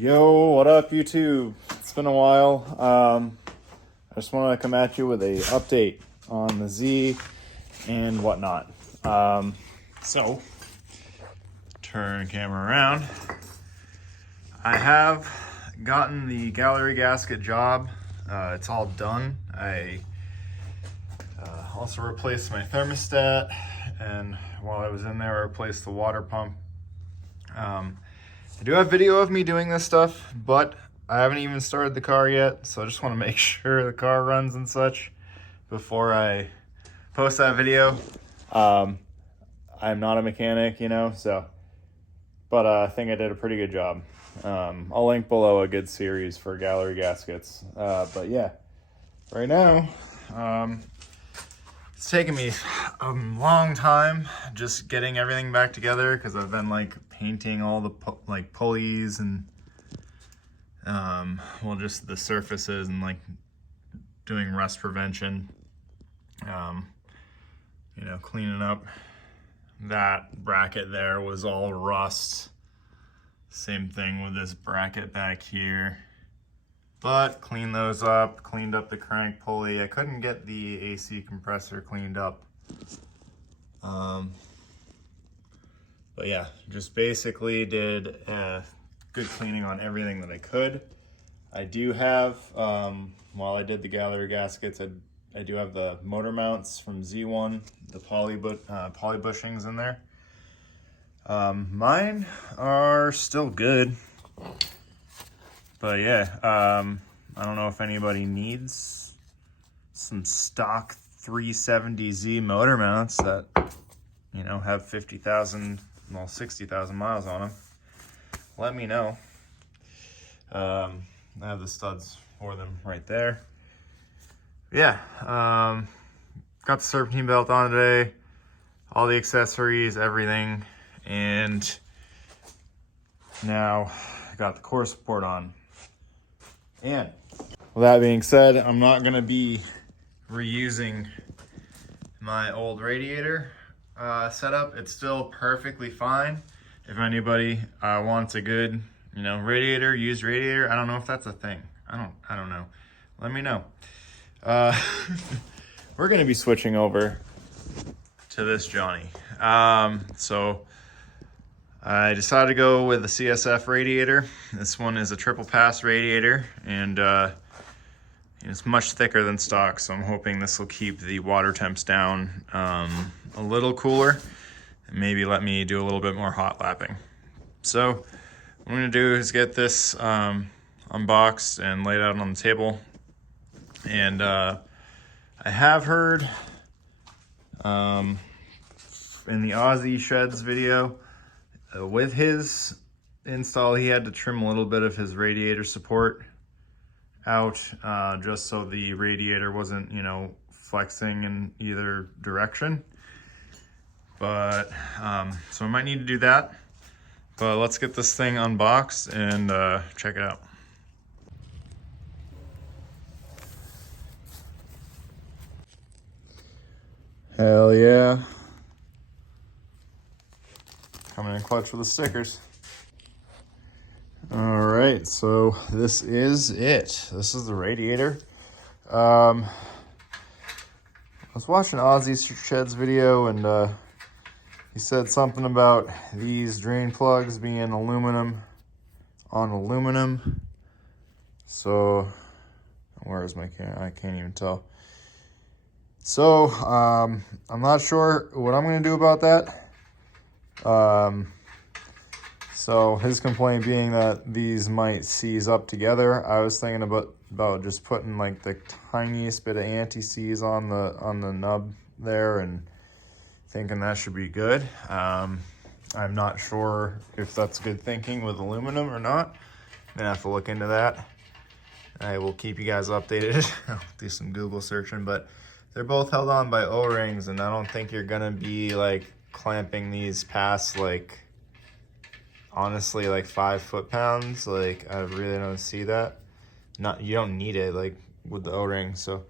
Yo, what up, YouTube? It's been a while. I just wanted to come at you with a update on the Z and whatnot. So, turn camera around. I have gotten the gallery gasket job. It's all done. I also replaced my thermostat, and while I was in there, I replaced the water pump. I do have video of me doing this stuff, but I haven't even started the car yet, so I just want to make sure the car runs and such before I post that video. I'm not a mechanic, but I think I did a pretty good job. I'll link below a good series for gallery gaskets. But yeah, right now, it's taken me a long time just getting everything back together because I've been painting all the pulleys and just the surfaces and doing rust prevention. Cleaning up. That bracket there was all rust. Same thing with this bracket back here. But cleaned those up, cleaned up the crank pulley. I couldn't get the AC compressor cleaned up. But yeah, just basically did a good cleaning on everything that I could. I do have, while I did the gallery gaskets, I do have the motor mounts from Z1, the poly bushings in there. Mine are still good. But yeah, I don't know if anybody needs some stock 370Z motor mounts that, have 60,000 miles on them. Let me know. I have the studs for them right there. Yeah, got the serpentine belt on today, all the accessories, everything, and now I got the core support on. And with that being said, I'm not gonna be reusing my old radiator setup. It's still perfectly fine. If anybody wants a good, radiator, used radiator, I don't know if that's a thing. I don't know. Let me know. We're gonna be switching over to this Johnny. So I decided to go with the CSF radiator. This one is a triple pass radiator, and it's much thicker than stock, so I'm hoping this will keep the water temps down a little cooler and maybe let me do a little bit more hot lapping. So what I'm gonna do is get this unboxed and laid out on the table. And I have heard in the Aussie Sheds video, with his install, he had to trim a little bit of his radiator support out just so the radiator wasn't, flexing in either direction. But so I might need to do that. But let's get this thing unboxed and check it out. Hell yeah. Coming in clutch with the stickers. All right, so this is it. This is the radiator. I was watching Ozzy Shed's video, and he said something about these drain plugs being aluminum on aluminum. So, where is my camera? I can't even tell. So, I'm not sure what I'm going to do about that. So his complaint being that these might seize up together. I was thinking about just putting the tiniest bit of anti-seize on the nub there and thinking that should be good. I'm not sure if that's good thinking with aluminum or not. I'm gonna have to look into that. I will keep you guys updated. I'll do some Google searching, but they're both held on by O-rings, and I don't think you're gonna be clamping these past honestly 5 foot-pounds. I really don't see that. You don't need it with the O-ring. So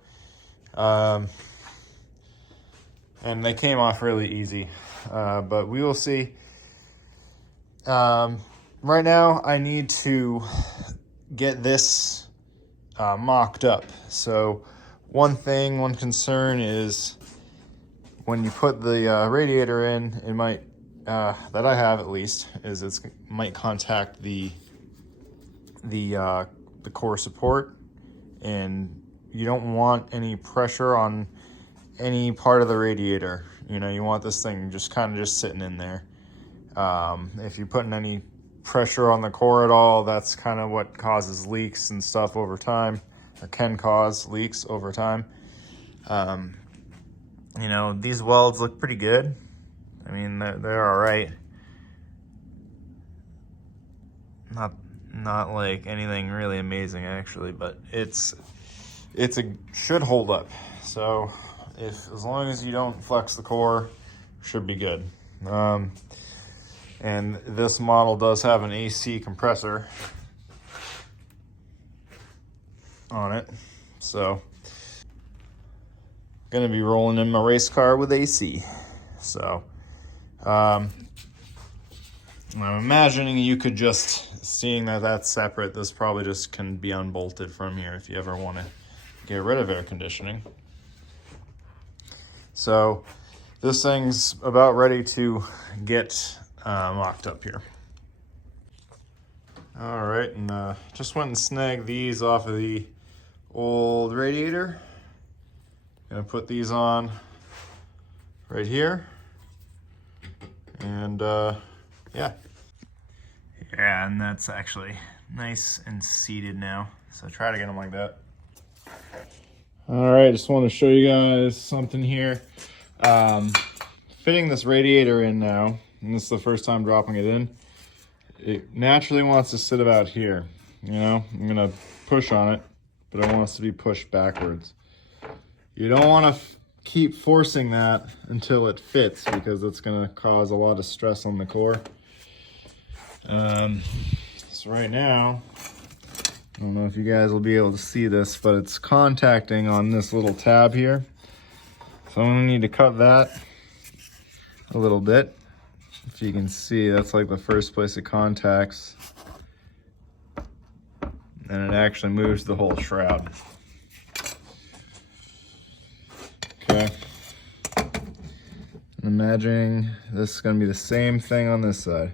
and they came off really easy, but we will see. right now I need to get this mocked up. So one concern is when you put the radiator in, it might, that I have at least, is it might contact the core support, and you don't want any pressure on any part of the radiator. You know, you want this thing just kind of just sitting in there. If you're putting any pressure on the core at all, that's kind of what causes leaks and stuff over time, or can cause leaks over time. You know, these welds look pretty good. I mean, they're all right. Not like anything really amazing actually, but should hold up. So as long as you don't flex the core, should be good. And this model does have an AC compressor on it, so gonna be rolling in my race car with AC. So I'm imagining you could just, seeing that that's separate, this probably just can be unbolted from here if you ever want to get rid of air conditioning. So this thing's about ready to get mocked up here. All right, and just went and snagged these off of the old radiator. Gonna put these on right here, and yeah, and that's actually nice and seated now. So try to get them like that. All right, just want to show you guys something here. Fitting this radiator in now, and this is the first time dropping it in. It naturally wants to sit about here. You know, I'm gonna push on it, but I want it to be pushed backwards. You don't want to keep forcing that until it fits, because it's gonna cause a lot of stress on the core. So right now, I don't know if you guys will be able to see this, but it's contacting on this little tab here. So I'm gonna need to cut that a little bit. If you can see, that's like the first place it contacts. And it actually moves the whole shroud. Okay. I'm imagining this is gonna be the same thing on this side.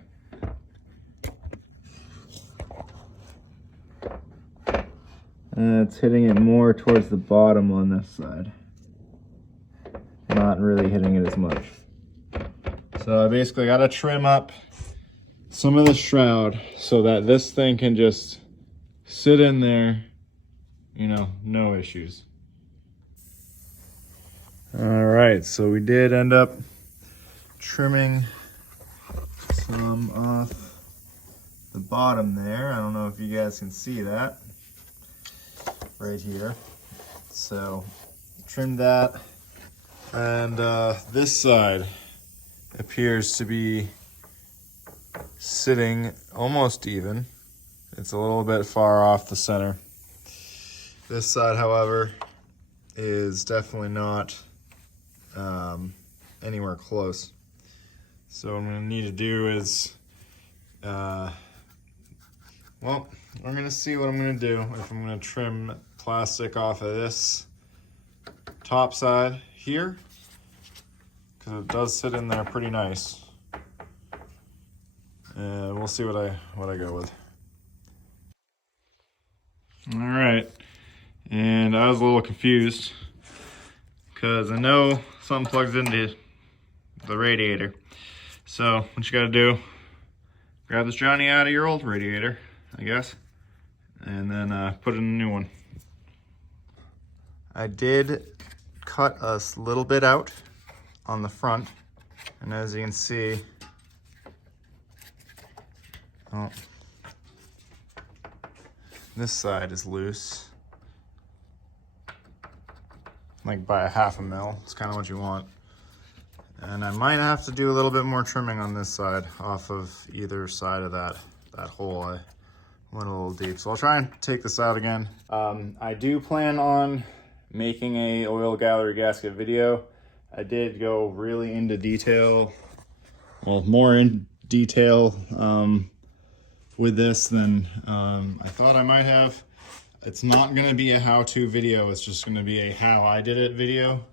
And it's hitting it more towards the bottom on this side. Not really hitting it as much. So I basically got to trim up some of the shroud so that this thing can just sit in there, you know, no issues. All right, so we did end up trimming some off the bottom there. I don't know if you guys can see that right here. So trimmed that, and this side appears to be sitting almost even. It's a little bit far off the center. This side, however, is definitely not anywhere close. So what I'm gonna need to do is, well, I'm gonna see what I'm gonna do. If I'm gonna trim plastic off of this top side here, because it does sit in there pretty nice. And we'll see what I go with. All right, and I was a little confused because I know something plugs into the radiator. So what you gotta do, grab this Johnny out of your old radiator, I guess, and then put in a new one. I did cut a little bit out on the front, and as you can see, oh, this side is loose, like by a half a mil. It's kind of what you want. And I might have to do a little bit more trimming on this side off of either side of that hole. I went a little deep, so I'll try and take this out again. I do plan on making a oil gallery gasket video. I did go really into detail, well, more in detail with this than I thought I might have. It's not going to be a how-to video. It's just going to be a how I did it video.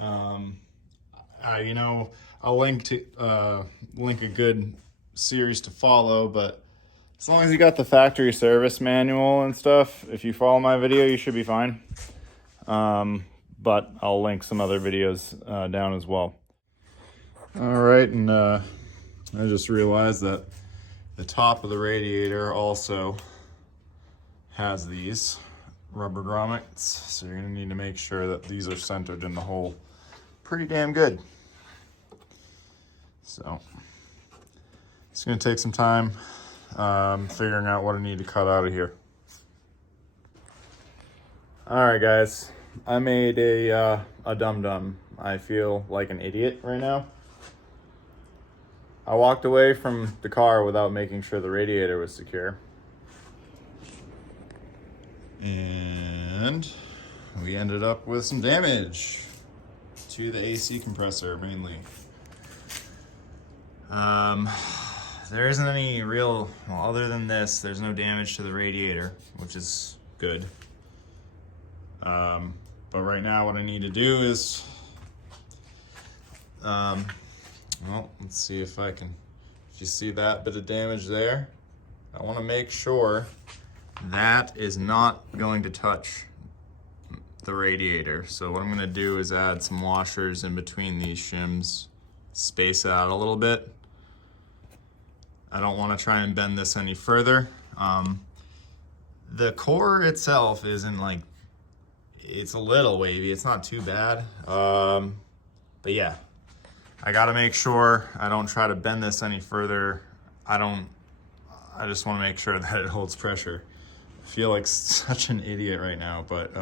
You know, I'll link a good series to follow, but as long as you got the factory service manual and stuff, if you follow my video, you should be fine. But I'll link some other videos down as well. All right, and I just realized that the top of the radiator also has these rubber grommets, so you're gonna need to make sure that these are centered in the hole pretty damn good. So it's gonna take some time figuring out what I need to cut out of here. All right, guys, I made a dum-dum. I feel like an idiot right now. I walked away from the car without making sure the radiator was secure. And we ended up with some damage to the AC compressor mainly. There isn't any real, well, other than this, there's no damage to the radiator, which is good. But right now what I need to do is, well, let's see if I can, if you see that bit of damage there, I want to make sure that is not going to touch the radiator. So what I'm going to do is add some washers in between these shims, space it out a little bit. I don't want to try and bend this any further. The core itself isn't like, it's a little wavy, it's not too bad. But yeah, I got to make sure I don't try to bend this any further. I just want to make sure that it holds pressure. I feel like such an idiot right now, but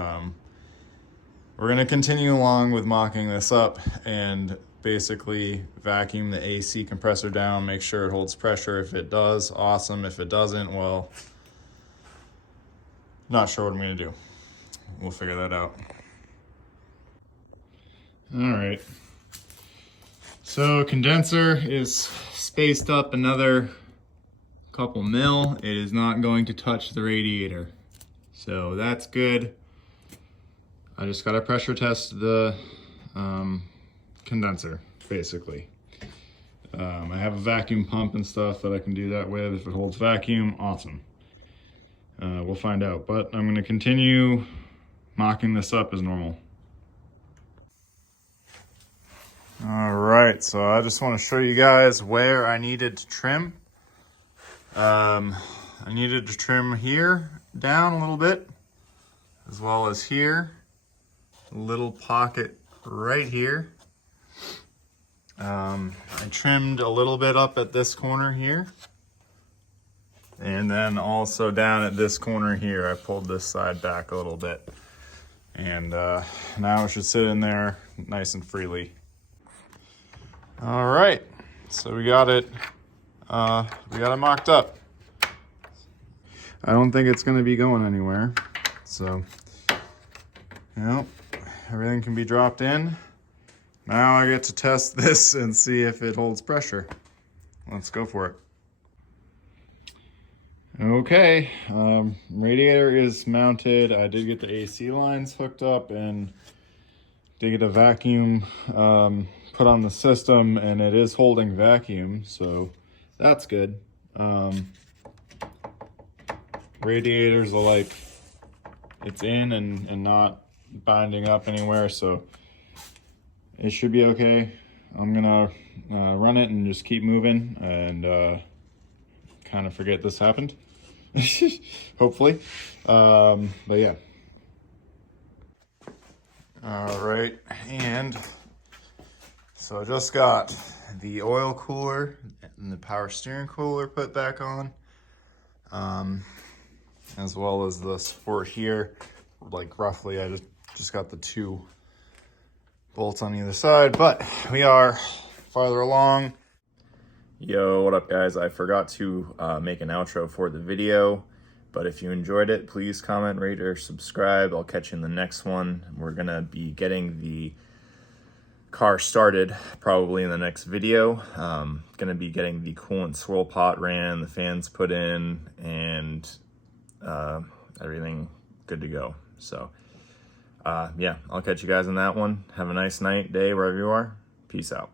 we're gonna continue along with mocking this up and basically vacuum the AC compressor down, make sure it holds pressure. If it does, awesome. If it doesn't, well, not sure what I'm gonna do. We'll figure that out. All right. So condenser is spaced up another couple mil. It is not going to touch the radiator, so that's good. I just got to pressure test the condenser basically. I have a vacuum pump and stuff that I can do that with. If it holds vacuum, awesome. We'll find out, but I'm going to continue mocking this up as normal. All right, so I just want to show you guys where I needed to trim. I needed to trim here down a little bit, as well as here, a little pocket right here. I trimmed a little bit up at this corner here, and then also down at this corner here, I pulled this side back a little bit. And now it should sit in there nice and freely. All right, so we got it mocked up. I don't think it's gonna be going anywhere. So, you know, everything can be dropped in. Now I get to test this and see if it holds pressure. Let's go for it. Okay, radiator is mounted. I did get the AC lines hooked up and did get a vacuum put on the system, and it is holding vacuum, so that's good. Radiators are like, it's in and not binding up anywhere, so it should be okay. I'm gonna run it and just keep moving and kind of forget this happened. Hopefully. But yeah. All right, and so I just got the oil cooler and the power steering cooler put back on, as well as the support here. Like roughly, I just got the two bolts on either side, but we are farther along. Yo, what up guys? I forgot to make an outro for the video, but if you enjoyed it, please comment, rate, or subscribe. I'll catch you in the next one. We're gonna be getting the car started probably in the next video. Gonna be getting the coolant swirl pot ran, the fans put in, and everything good to go. So yeah, I'll catch you guys on that one. Have a nice night, day, wherever you are. Peace out.